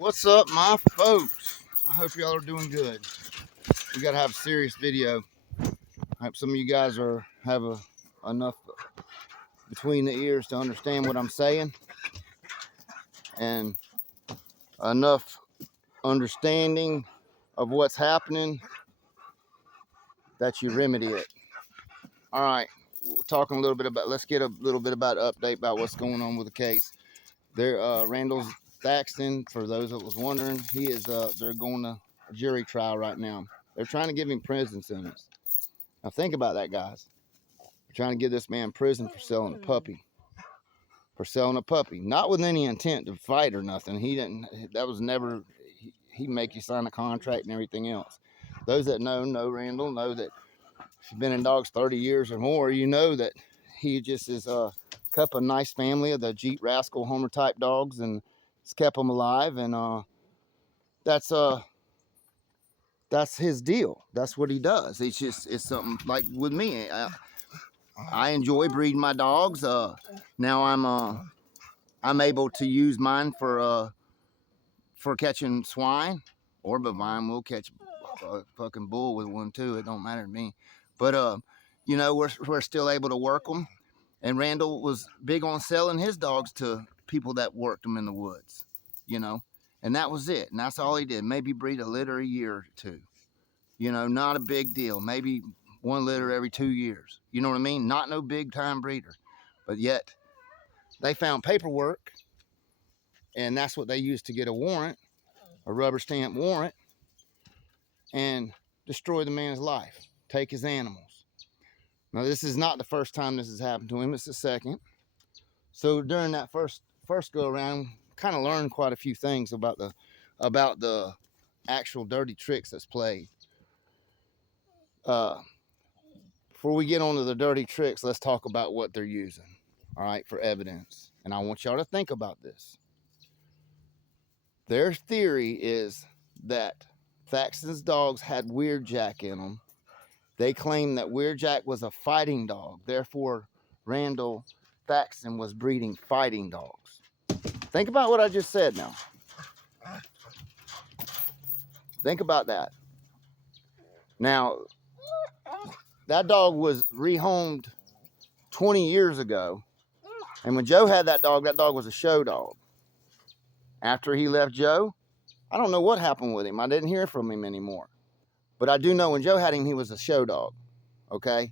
What's up, my folks? I hope y'all are doing good. We gotta have a serious video. I hope some of you guys have enough between the ears to understand what I'm saying, and enough understanding of what's happening that you remedy it. All right, we're talking a little bit about. Let's get a little bit about update about what's going on with the case. Randall Thaxton, for those that was wondering, he is. They're going to a jury trial right now. They're trying to give him prison sentence. Now think about that, guys. They're trying to give this man prison for selling a puppy. For selling a puppy, not with any intent to fight or nothing. He didn't. That was never. He make you sign a contract and everything else. Those that know Randall, know that if you've been in dogs 30 years or more, you know that he just is kept a nice family of the Jeep Rascal Homer type dogs, and he's kept them alive, and that's his deal. That's what he does. It's something like with me. I enjoy breeding my dogs. Now I'm able to use mine for catching swine or bovine. We'll catch a fucking bull with one too. It don't matter to me. But you know, we're still able to work them. And Randall was big on selling his dogs to people that worked them in the woods, you know, and that was it. And that's all he did. Maybe breed a litter a year or two, you know, not a big deal. Maybe one litter every 2 years. You know what I mean? Not no big time breeder. But yet they found paperwork, and that's what they used to get a warrant, a rubber stamp warrant, and destroy the man's life, take his animals. Now, this is not the first time this has happened to him. It's the second. So during that first go around, kind of learned quite a few things about the actual dirty tricks that's played. Before we get on to the dirty tricks, let's talk about what they're using, all right, for evidence. And I want y'all to think about this. Their theory is that Thaxton's dogs had Weird Jack in them. They claim that Weird Jack was a fighting dog. Therefore, Randall Thaxton was breeding fighting dogs. Think about what I just said now. Think about that. Now, that dog was rehomed 20 years ago. And when Joe had that dog was a show dog. After he left Joe, I don't know what happened with him. I didn't hear from him anymore. But I do know when Joe had him, he was a show dog. Okay?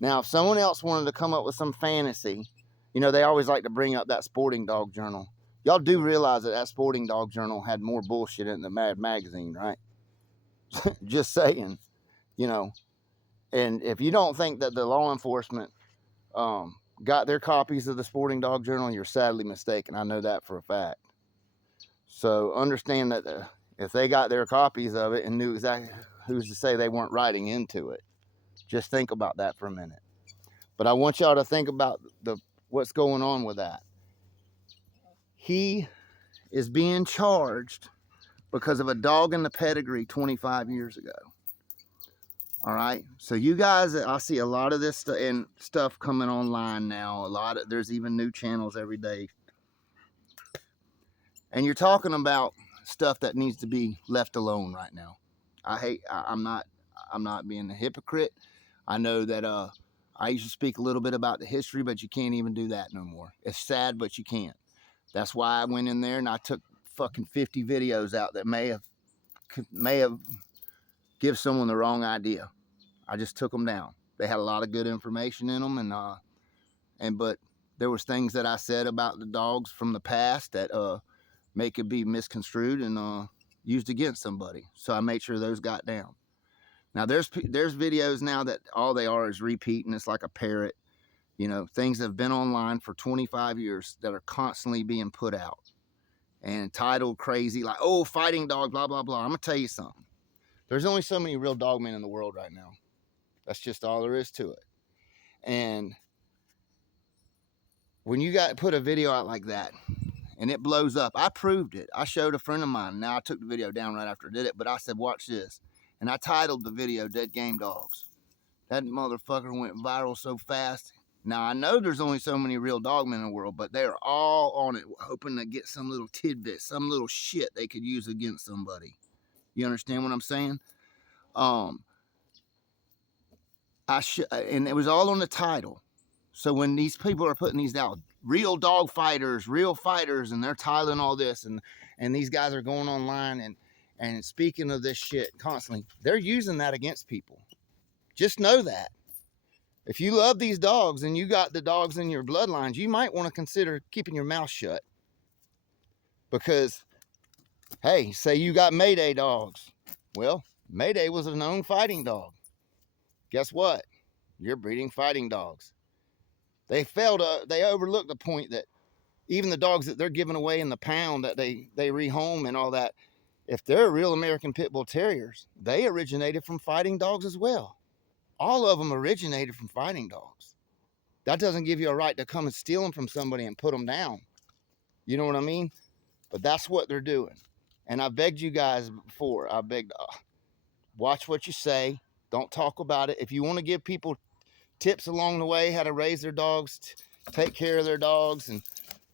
Now, if someone else wanted to come up with some fantasy, you know, they always like to bring up that Sporting Dog Journal. Y'all do realize that Sporting Dog Journal had more bullshit in the Mad Magazine, right? Just saying, you know. And if you don't think that the law enforcement got their copies of the Sporting Dog Journal, you're sadly mistaken. I know that for a fact. So understand that if they got their copies of it and knew exactly, who's to say they weren't writing into it? Just think about that for a minute. But I want y'all to think about what's going on with that. He is being charged because of a dog in the pedigree 25 years ago. All right. So you guys, I see a lot of this stuff coming online now. There's even new channels every day. And you're talking about stuff that needs to be left alone right now. I'm not being a hypocrite. I know that I used to speak a little bit about the history, but you can't even do that no more. It's sad, but you can't. That's why I went in there and I took fucking 50 videos out that may have give someone the wrong idea. I just took them down. They had a lot of good information in them, but there was things that I said about the dogs from the past that make it be misconstrued and used against somebody. So I made sure those got down. Now there's videos now that all they are is repeating. It's like a parrot. You know, things that have been online for 25 years that are constantly being put out and titled crazy, like, oh, fighting dog, blah, blah, blah. I'm going to tell you something. There's only so many real dog men in the world right now. That's just all there is to it. And when you put a video out like that and it blows up, I proved it. I showed a friend of mine. Now I took the video down right after I did it, but I said, watch this. And I titled the video Dead Game Dogs. That motherfucker went viral so fast. Now, I know there's only so many real dogmen in the world, but they're all on it, hoping to get some little tidbit, some little shit they could use against somebody. You understand what I'm saying? And it was all on the title. So when these people are putting these out, real dog fighters, real fighters, and they're titling all this, and these guys are going online and speaking of this shit constantly, they're using that against people. Just know that. If you love these dogs and you got the dogs in your bloodlines, you might want to consider keeping your mouth shut. Because, hey, say you got Mayday dogs. Well, Mayday was a known fighting dog. Guess what? You're breeding fighting dogs. They overlooked the point that even the dogs that they're giving away in the pound that they rehome and all that, if they're real American Pitbull Terriers, they originated from fighting dogs as well. All of them originated from fighting dogs. That doesn't give you a right to come and steal them from somebody and put them down. You know what I mean? But that's what they're doing. And I begged you guys before. I begged, watch what you say. Don't talk about it. If you want to give people tips along the way, how to raise their dogs, take care of their dogs, and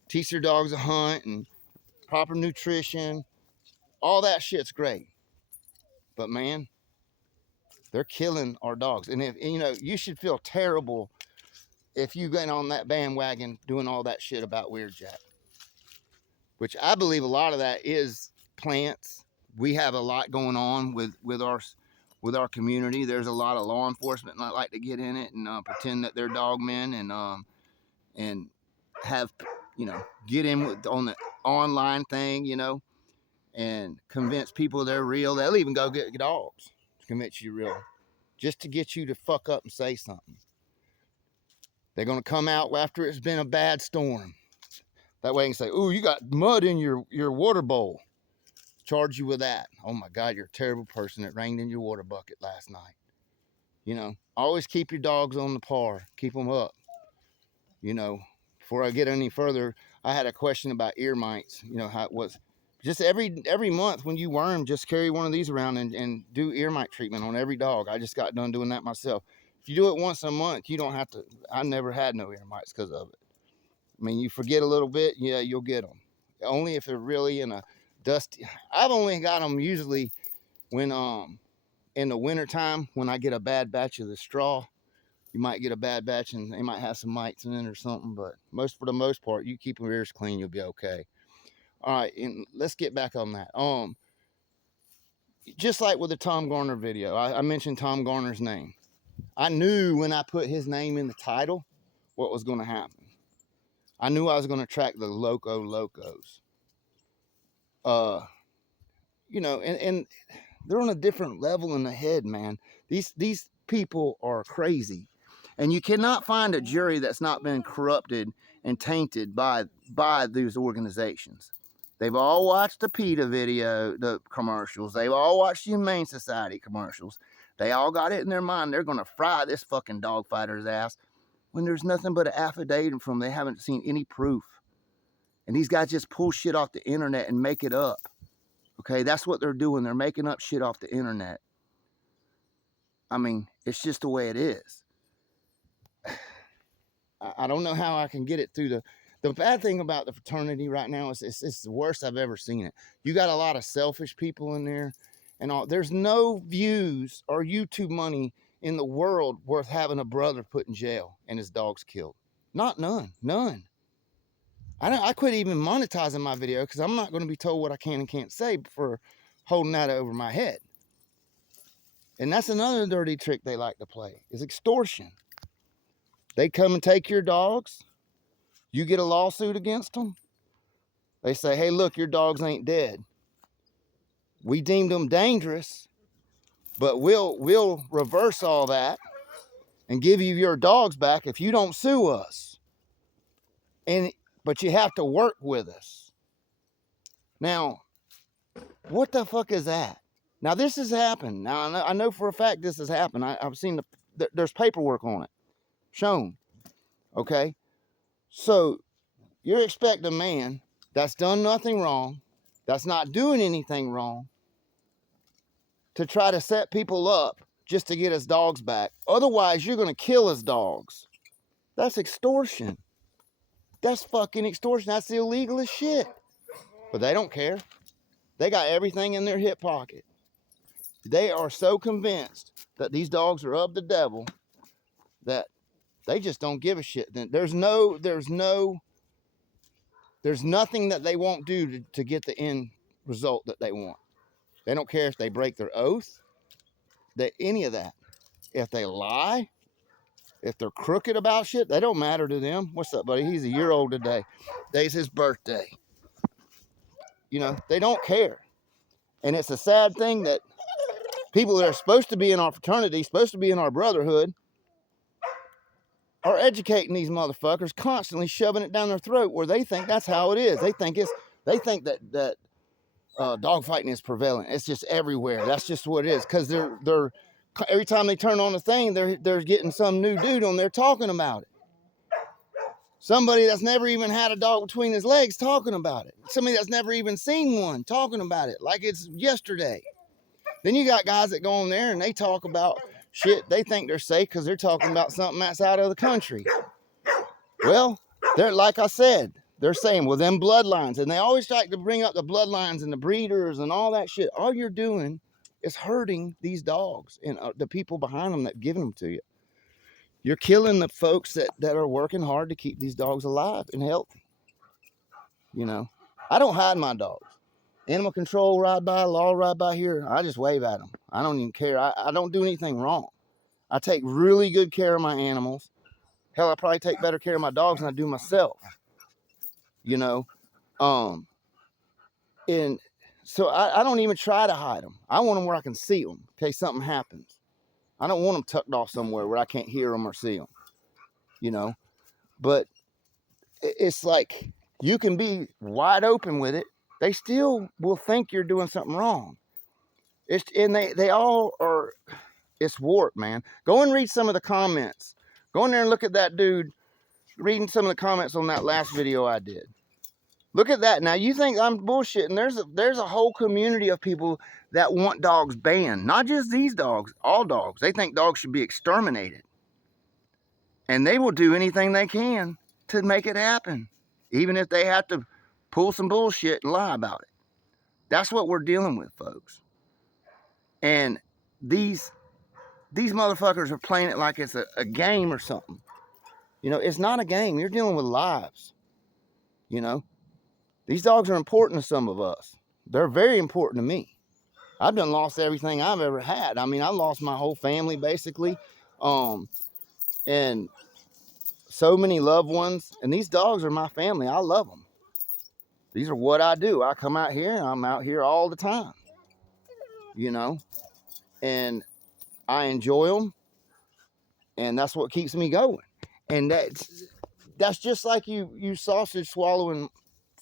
teach their dogs to hunt, and proper nutrition, all that shit's great. But man, they're killing our dogs. And if you know, you should feel terrible if you get on that bandwagon doing all that shit about Weird Jack. Which I believe a lot of that is plants. We have a lot going on with our community. There's a lot of law enforcement that like to get in it and pretend that they're dogmen and have, you know, get in on the online thing, you know, and convince people they're real. They'll even go get dogs to convince you real, just to get you to fuck up and say something. They're going to come out after it's been a bad storm. That way you can say, ooh, you got mud in your water bowl. Charge you with that. Oh my God, you're a terrible person. It rained in your water bucket last night. You know, always keep your dogs on the par. Keep them up. You know, before I get any further, I had a question about ear mites. You know, how it was. Just every month when you worm, just carry one of these around and do ear mite treatment on every dog. I just got done doing that myself. If you do it once a month, you don't have to. I never had no ear mites because of it. I mean, you forget a little bit, yeah, you'll get them. Only if they're really in a dusty. I've only got them usually when in the wintertime when I get a bad batch of the straw. You might get a bad batch and they might have some mites in it or something, but for the most part, you keep your ears clean, you'll be okay. All right, and let's get back on that. Just like with the Tom Garner video, I mentioned Tom Garner's name. I knew when I put his name in the title what was going to happen. I knew I was going to attract the Loco Locos. You know, and they're on a different level in the head, man. These people are crazy. And you cannot find a jury that's not been corrupted and tainted by these organizations. They've all watched the PETA video, the commercials. They've all watched the Humane Society commercials. They all got it in their mind. They're going to fry this fucking dog fighter's ass when there's nothing but an affidavit from them. They haven't seen any proof. And these guys just pull shit off the internet and make it up. Okay, that's what they're doing. They're making up shit off the internet. I mean, it's just the way it is. I don't know how I can get it through the bad thing about the fraternity right now is it's the worst I've ever seen it. You got a lot of selfish people in there and all. There's no views or YouTube money in the world worth having a brother put in jail and his dogs killed. None. I quit even monetizing my video because I'm not going to be told what I can and can't say for holding that over my head. And that's another dirty trick they like to play, is extortion. They come and take your dogs. You get a lawsuit against them. They say, hey, look, your dogs ain't dead. We deemed them dangerous, but we'll reverse all that and give you your dogs back if you don't sue us. But you have to work with us. Now, what the fuck is that? Now, this has happened. Now, I know for a fact this has happened. I've seen there's paperwork on it shown. Okay? So, you're expecting a man that's done nothing wrong, that's not doing anything wrong, to try to set people up just to get his dogs back. Otherwise, you're going to kill his dogs. That's extortion. That's fucking extortion. That's illegal as shit. But they don't care. They got everything in their hip pocket. They are so convinced that these dogs are of the devil that they just don't give a shit. There's nothing that they won't do to get the end result that they want. They don't care if they break their oath, any of that. If they lie, if they're crooked about shit, they don't matter to them. What's up, buddy? He's a year old today. Today's his birthday. You know, they don't care. And it's a sad thing that people that are supposed to be in our fraternity, supposed to be in our brotherhood, are educating these motherfuckers, constantly shoving it down their throat where they think that's how it is. They think that dog fighting is prevalent. It's just everywhere. That's just what it is. Because they're every time they turn on the thing, they're getting some new dude on there talking about it. Somebody that's never even had a dog between his legs talking about it. Somebody that's never even seen one talking about it like it's yesterday. Then you got guys that go on there and they talk about shit they think they're safe because they're talking about something that's out of the country. Well, they're, like I said, they're saying, well, them bloodlines. And they always like to bring up the bloodlines and the breeders and all that shit. All you're doing is hurting these dogs and the people behind them that giving them to you. You're killing the folks that are working hard to keep these dogs alive and healthy. You know, I don't hide my dogs. Animal control ride by, law ride by here, I just wave at them. I don't even care. I don't do anything wrong. I take really good care of my animals. Hell, I probably take better care of my dogs than I do myself. You know, and so I don't even try to hide them. I want them where I can see them in case something happens. I don't want them tucked off somewhere where I can't hear them or see them. You know, but it's like you can be wide open with it. They still will think you're doing something wrong. And they all are, it's warped, man. Go and read some of the comments. Go in there and look at that dude reading some of the comments on that last video I did. Look at that. Now, you think I'm bullshitting. There's a whole community of people that want dogs banned. Not just these dogs, all dogs. They think dogs should be exterminated. And they will do anything they can to make it happen. Even if they have to pull some bullshit and lie about it. That's what we're dealing with, folks. And these motherfuckers are playing it like it's a game or something. You know, it's not a game. You're dealing with lives. You know, these dogs are important to some of us. They're very important to me. I've done lost everything I've ever had. I mean, I lost my whole family basically. And so many loved ones. And these dogs are my family. I love them. These are what I do. I come out here and I'm out here all the time. You know, and I enjoy them. And that's what keeps me going. And that's just like you sausage swallowing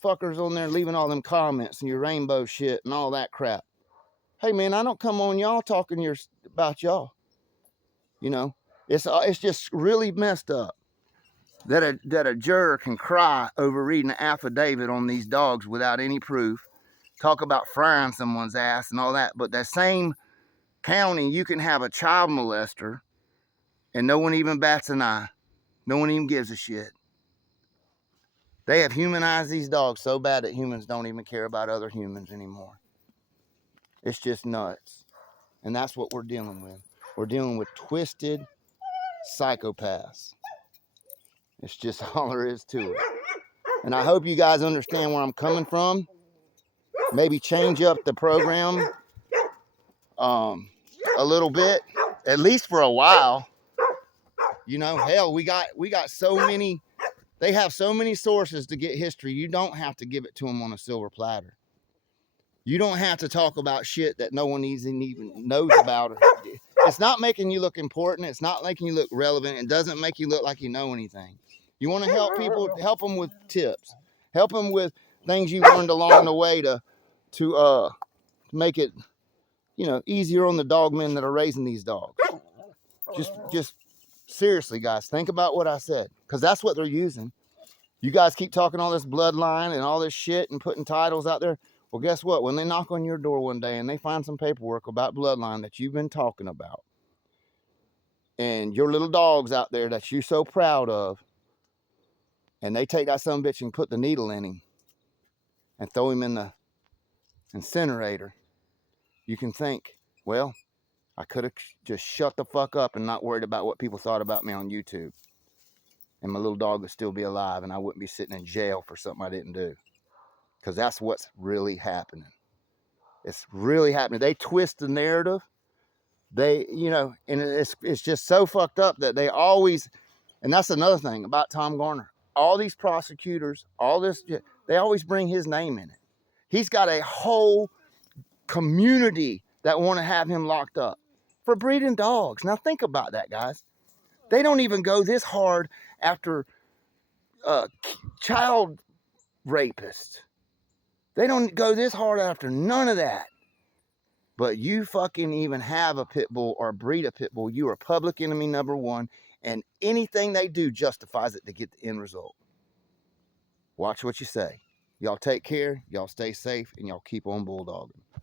fuckers on there leaving all them comments and your rainbow shit and all that crap. Hey man, I don't come on y'all talking about y'all. You know, it's just really messed up that a juror can cry over reading an affidavit on these dogs without any proof. Talk about frying someone's ass and all that, but that same county you can have a child molester and no one even bats an eye. No one even gives a shit. They have humanized these dogs so bad that humans don't even care about other humans anymore. It's just nuts. And that's what we're dealing with. We're dealing with twisted psychopaths. It's just all there is to it. And I hope you guys understand where I'm coming from. Maybe change up the program a little bit, at least for a while. You know, hell, we got so many. They have so many sources to get history. You don't have to give it to them on a silver platter. You don't have to talk about shit that no one even knows about. It's not making you look important. It's not making you look relevant. It doesn't make you look like you know anything. You want to help people, help them with tips. Help them with things you learned along the way to make it, you know, easier on the dog men that are raising these dogs. Just seriously, guys, think about what I said, because that's what they're using. You guys keep talking all this bloodline and all this shit and putting titles out there. Well, guess what? When they knock on your door one day and they find some paperwork about bloodline that you've been talking about, and your little dogs out there that you so proud of, and they take that son of a bitch and put the needle in him and throw him in the incinerator, you can think, well, I could have just shut the fuck up and not worried about what people thought about me on YouTube. And my little dog would still be alive, and I wouldn't be sitting in jail for something I didn't do. Because that's what's really happening. It's really happening. They twist the narrative. They, you know, and it's just so fucked up that they always, and that's another thing about Tom Garner. All these prosecutors, all this, they always bring his name in it. He's got a whole community that want to have him locked up for breeding dogs. Now think about that, guys. They don't even go this hard after child rapists. They don't go this hard after none of that. But you fucking even have a pit bull or breed a pit bull, you are public enemy number one, and anything they do justifies it to get the end result. Watch what you say. Y'all take care, y'all stay safe, and y'all keep on bulldogging.